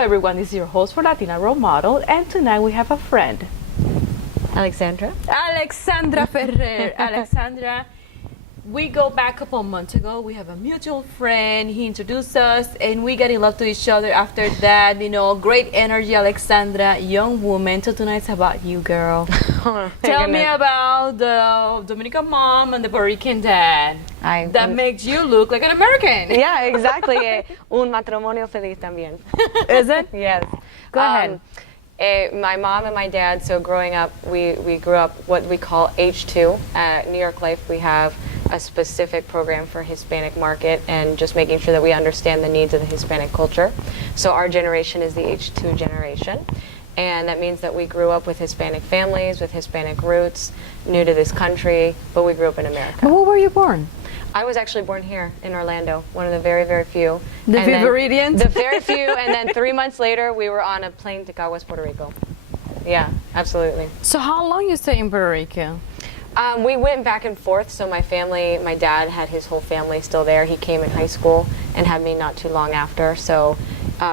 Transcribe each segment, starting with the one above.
everyone, this is your host for Latina Role Model, and tonight we have a friend. Alexandra Ferrer. Alexandra, we go back a couple months ago. We have a mutual friend. He introduced us, and we got in love to each other after that. You know, great energy, Alexandra, young woman. So tonight's about you, girl. Tell me about the Dominican mom and the Puerto Rican dad. That makes you look like an American. Yeah, exactly. Un matrimonio feliz también. Is it? Yes. Go ahead. My mom and my dad, so growing up, we grew up what we call H2. At New York Life, we have a specific program for Hispanic market and just making sure that we understand the needs of the Hispanic culture. So our generation is the H2 generation. And that means that we grew up with Hispanic families, with Hispanic roots, new to this country, but we grew up in America. But where were you born? I was actually born here in Orlando, one of the very, very few. The Floridians? The very few, and then 3 months later, we were on a plane to Caguas, Puerto Rico. Yeah, absolutely. So how long you stay in Puerto Rico? We went back and forth, so my family, my dad had his whole family still there. He came in high school and had me not too long after, so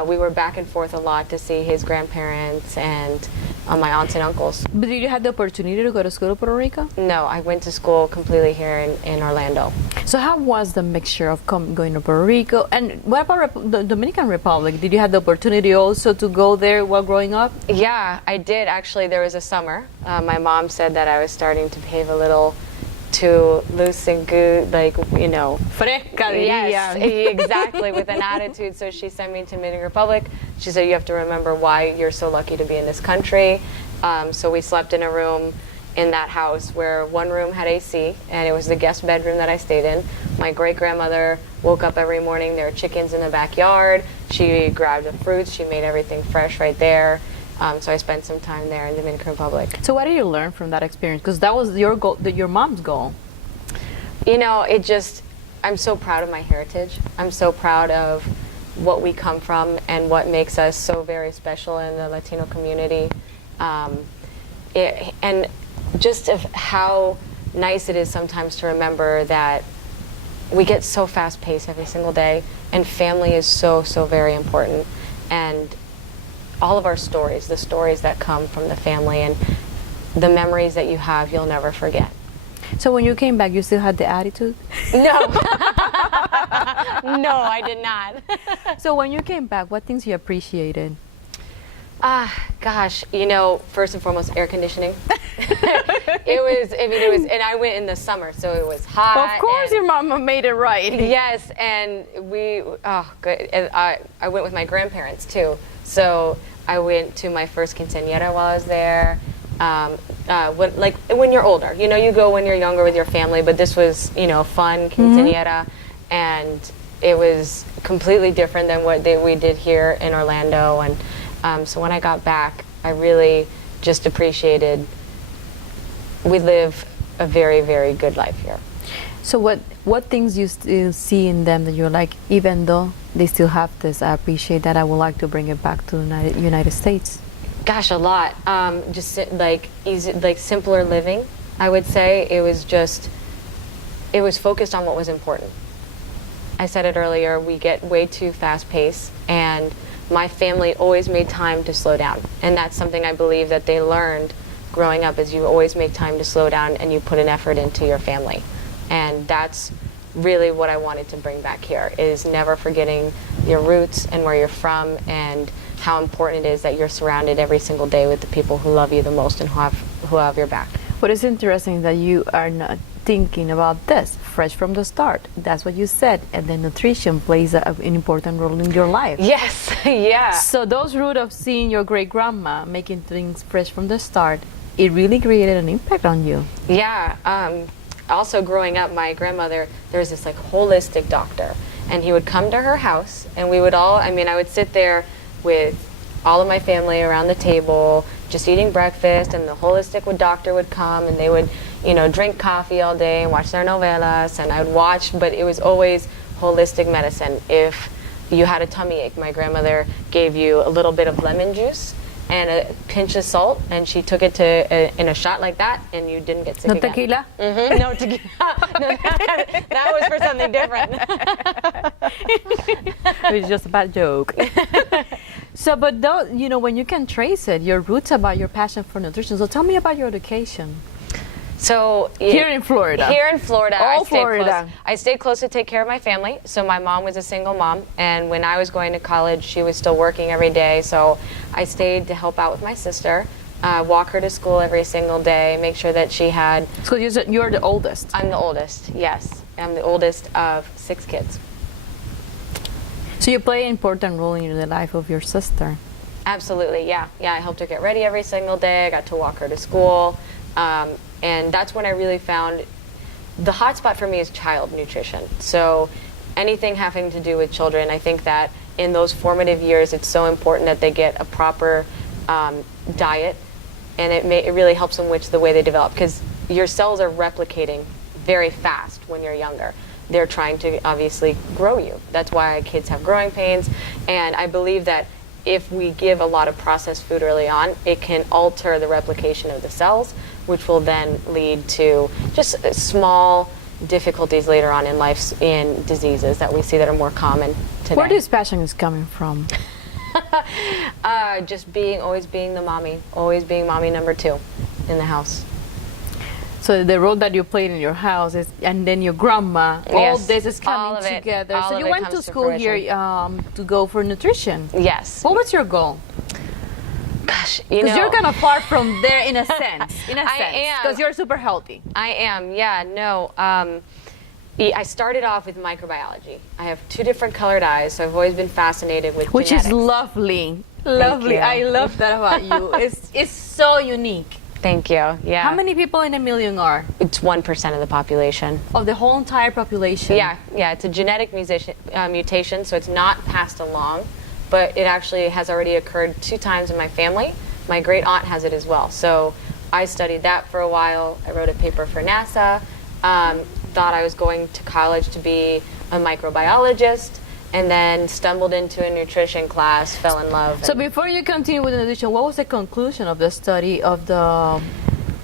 we were back and forth a lot to see his grandparents and my aunts and uncles. But did you have the opportunity to go to school in Puerto Rico? No, I went to school completely here in Orlando. So how was the mixture of going to Puerto Rico? And what about the Dominican Republic? Did you have the opportunity also to go there while growing up? Yeah, I did actually. There was a summer. My mom said that I was starting to behave a little too loose and good, like, you know. Fresca, yes, exactly, with an attitude. So she sent me to Dominican Republic. She said, you have to remember why you're so lucky to be in this country. So we slept in a room in that house where one room had AC, and it was the guest bedroom that I stayed in. My great-grandmother woke up every morning. There were chickens in the backyard. She grabbed the fruits. She made everything fresh right there. So I spent some time there in the Dominican Republic. So what did you learn from that experience? Because that was your goal, your mom's goal. You know, I'm so proud of my heritage. I'm so proud of what we come from and what makes us so very special in the Latino community. And just of how nice it is sometimes to remember that we get so fast-paced every single day, and family is so, so very important. And all of our stories, the stories that come from the family and the memories that you have, you'll never forget. So when you came back, you still had the attitude? No. No, I did not. So when you came back, what things you appreciated? Gosh, you know, first and foremost, air conditioning. It was, and I went in the summer, so it was hot. Of course your mama made it right. Yes, and good. And I went with my grandparents too. So I went to my first quinceañera while I was there. When you're older, you know, you go when you're younger with your family, but this was, you know, fun quinceañera, and it was completely different than what we did here in Orlando. And so when I got back, I really just appreciated we live a very, very good life here. So what things you still see in them that you're like, even though they still have this, I appreciate that, I would like to bring it back to the United States? Gosh, a lot. Just like easy, like simpler living, I would say. It was focused on what was important. I said it earlier, we get way too fast-paced, and my family always made time to slow down. And that's something I believe that they learned growing up, is you always make time to slow down and you put an effort into your family. And that's really what I wanted to bring back here, is never forgetting your roots and where you're from, and how important it is that you're surrounded every single day with the people who love you the most and who have your back. What is interesting that you are not thinking about this fresh from the start. That's what you said, and then nutrition plays an important role in your life. Yes, yeah. So those roots of seeing your great grandma making things fresh from the start, it really created an impact on you. Yeah. Also growing up, my grandmother, there was this like holistic doctor, and he would come to her house, and we would all, I would sit there with all of my family around the table, just eating breakfast, and the holistic doctor would come, and they would, you know, drink coffee all day and watch their novelas, and I would watch, but it was always holistic medicine. If you had a tummy ache, my grandmother gave you a little bit of lemon juice and a pinch of salt, and she took it in a shot like that, and you didn't get sick again. Tequila? Mm-hmm. No tequila. No, that was for something different. It was just a bad joke. So, but though, you know, when you can trace it, your roots about your passion for nutrition. So tell me about your education. So Here in Florida. Here in Florida, All Florida. I stayed close to take care of my family. So my mom was a single mom, and when I was going to college, she was still working every day. So I stayed to help out with my sister, walk her to school every single day, make sure that she had. So you're the oldest. I'm the oldest. Yes, I'm the oldest of 6 kids. So you play an important role in the life of your sister. Absolutely, yeah. I helped her get ready every single day. I got to walk her to school. And that's when I really found the hot spot for me is child nutrition. So anything having to do with children, I think that in those formative years, it's so important that they get a proper diet, and it really helps them with the way they develop, because your cells are replicating very fast when you're younger. They're trying to obviously grow you. That's why kids have growing pains, and I believe that if we give a lot of processed food early on, it can alter the replication of the cells, which will then lead to just small difficulties later on in life in diseases that we see that are more common today. Where this passion is coming from? Just always being mommy number 2 in the house. So the role that you played in your house is, and then your grandma, all Yes, this is all coming of it. together. All So of you it went comes to to school here to go for nutrition. Yes. What was your goal? Gosh, Because you're kind of far from there in a sense. I am. Because you're super healthy. I am, yeah, no. I started off with microbiology. I have 2 different colored eyes, so I've always been fascinated with Which genetics. is lovely. Lovely. you. I love that about you. It's so unique. Thank you, yeah. How many people in a million are? It's 1% of the population. Of the whole entire population? Yeah, it's a genetic mutation, so it's not passed along, but it actually has already occurred 2 times in my family. My great aunt has it as well. So I studied that for a while. I wrote a paper for NASA. Thought I was going to college to be a microbiologist, and then stumbled into a nutrition class, fell in love. So before you continue with the nutrition, what was the conclusion of the study of the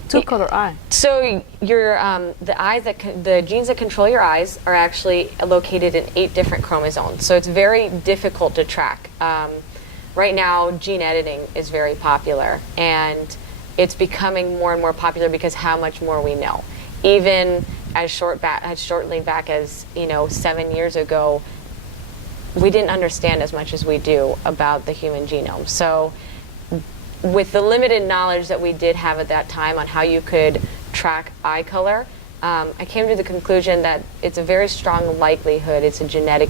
2-color eye? So your the genes that control your eyes are actually located in 8 different chromosomes. So it's very difficult to track. Right now, gene editing is very popular, and it's becoming more and more popular because how much more we know. Even as shortly back as 7 years ago, we didn't understand as much as we do about the human genome. So with the limited knowledge that we did have at that time on how you could track eye color, I came to the conclusion that it's a very strong likelihood it's a genetic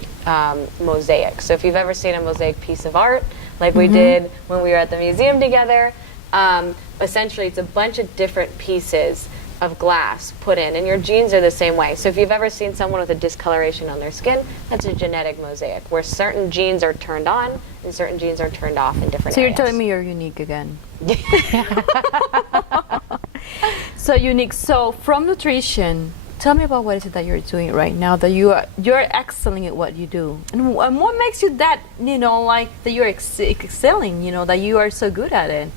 mosaic. So if you've ever seen a mosaic piece of art, like we did when we were at the museum together, essentially it's a bunch of different pieces of glass put in, and your genes are the same way. So if you've ever seen someone with a discoloration on their skin, that's a genetic mosaic, where certain genes are turned on and certain genes are turned off in different So areas. you're telling me you're unique again. So unique. So from nutrition, tell me about what is it that you're doing right now, that you're excelling at what you do, and what makes you that that you're excelling, that you are so good at it.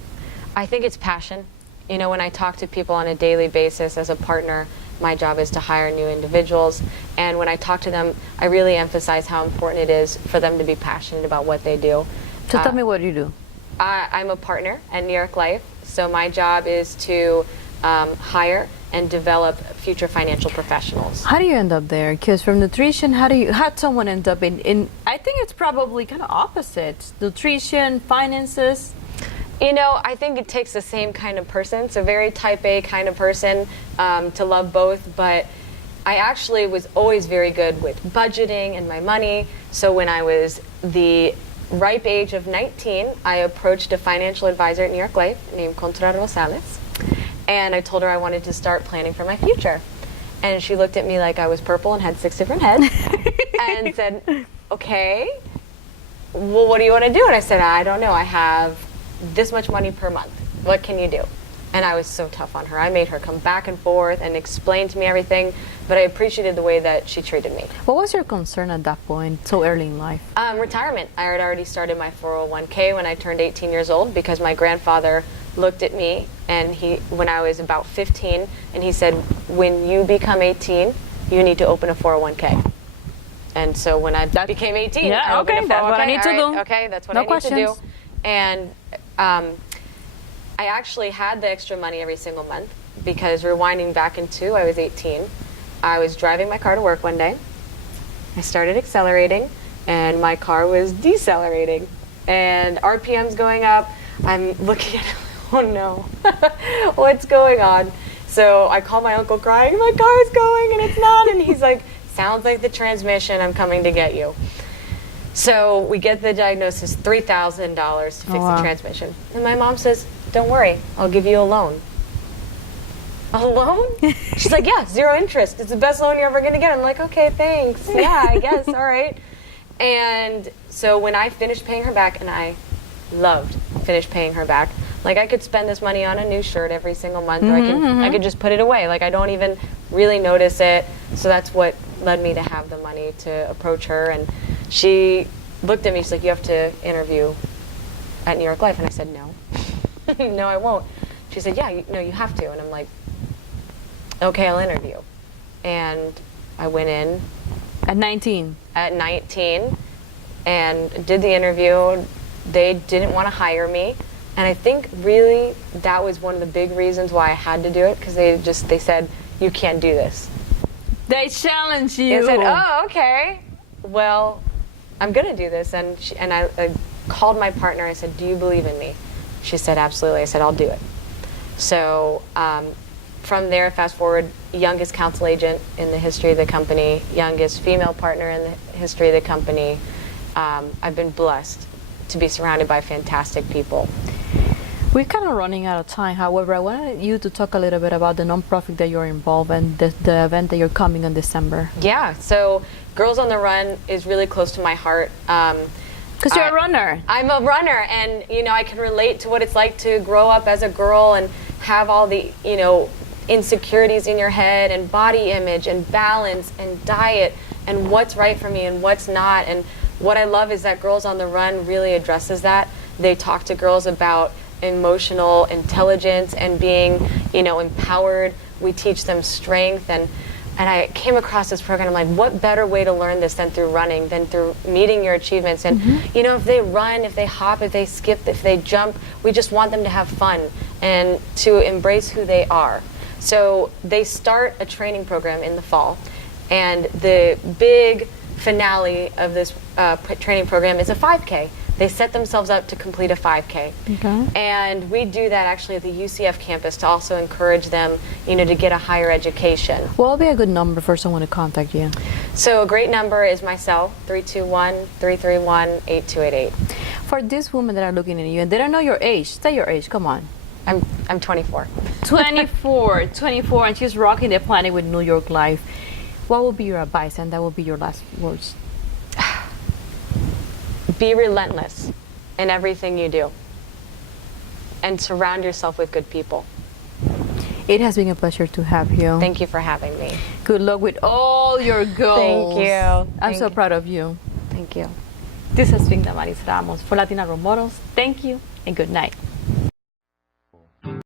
I think it's passion. When I talk to people on a daily basis as a partner, my job is to hire new individuals, and when I talk to them, I really emphasize how important it is for them to be passionate about what they do. So tell me what you do. I'm a partner at New York Life, so my job is to hire and develop future financial professionals. How do you end up there? Because from nutrition, how'd someone end up in I think it's probably kind of opposite. Nutrition, finances. I think it takes the same kind of person, so very type A kind of person, to love both, but I actually was always very good with budgeting and my money. So when I was the ripe age of 19, I approached a financial advisor at New York Life named Contra Rosales, and I told her I wanted to start planning for my future. And she looked at me like I was purple and had 6 different heads and said, okay, well, what do you want to do? And I said, I don't know, I have this much money per month. What can you do? And I was so tough on her. I made her come back and forth and explain to me everything, but I appreciated the way that she treated me. What was your concern at that point, so early in life? Retirement. I had already started my 401k when I turned 18 years old because my grandfather looked at me and when I was about 15, and he said, when you become 18, you need to open a 401k. And so when I became 18, yeah, I opened okay, a that's what I 401k. need to All right, do. Okay, that's what No I need questions. to do. And I actually had the extra money every single month because rewinding back into, I was 18. I was driving my car to work one day. I started accelerating and my car was decelerating and RPM's going up. I'm looking at, oh no, what's going on? So I call my uncle crying, my car's going and it's not. And he's like, sounds like the transmission, I'm coming to get you. So we get the diagnosis, $3,000 to fix the transmission. And my mom says, don't worry, I'll give you a loan. A loan? She's like, yeah, 0 interest. It's the best loan you're ever going to get. I'm like, okay, thanks. Yeah, I guess, all right. And so when I finished paying her back, and I loved finished paying her back, like I could spend this money on a new shirt every single month, or I could just put it away. Like I don't even really notice it. So that's what led me to have the money to approach her. And she looked at me, she's like, you have to interview at New York Life. And I said, no. No, I won't. She said, yeah, no, you have to. And I'm like, okay, I'll interview. And I went in. At 19? At 19 and did the interview. They didn't want to hire me. And I think really that was one of the big reasons why I had to do it, because they said, you can't do this. They challenged you. They said, oh, okay. Well, I'm going to do this. And I called my partner. I said, do you believe in me? She said, absolutely. I said, I'll do it. So from there, fast forward, youngest council agent in the history of the company, youngest female partner in the history of the company. I've been blessed to be surrounded by fantastic people. We're kind of running out of time. However, I wanted you to talk a little bit about the nonprofit that you're involved in, the event that you're coming in December. Yeah, so Girls on the Run is really close to my heart. Because you're a runner. I'm a runner, and I can relate to what it's like to grow up as a girl and have all the insecurities in your head, and body image and balance and diet and what's right for me and what's not. And what I love is that Girls on the Run really addresses that. They talk to girls about emotional intelligence and being empowered. We teach them strength, and I came across this program. I'm like, what better way to learn this than through running, than through meeting your achievements? And if they run, if they hop, if they skip, if they jump, we just want them to have fun and to embrace who they are. So they start a training program in the fall, and the big finale of this training program is a 5K. They set themselves up to complete a 5K. Okay. And we do that actually at the UCF campus to also encourage them, to get a higher education. What would be a good number for someone to contact you? So a great number is my cell, 321-331-8288. For these women that are looking at you and they don't know your age, say your age, come on. I'm 24. 24, and she's rocking the planet with New York Life. What would be your advice, and that would be your last words? Be relentless in everything you do, and surround yourself with good people. It has been a pleasure to have you. Thank you for having me. Good luck with all your goals. Thank you. I'm so proud of you. Thank you. This has been Damaris Ramos for Latina Role Models. Thank you and good night.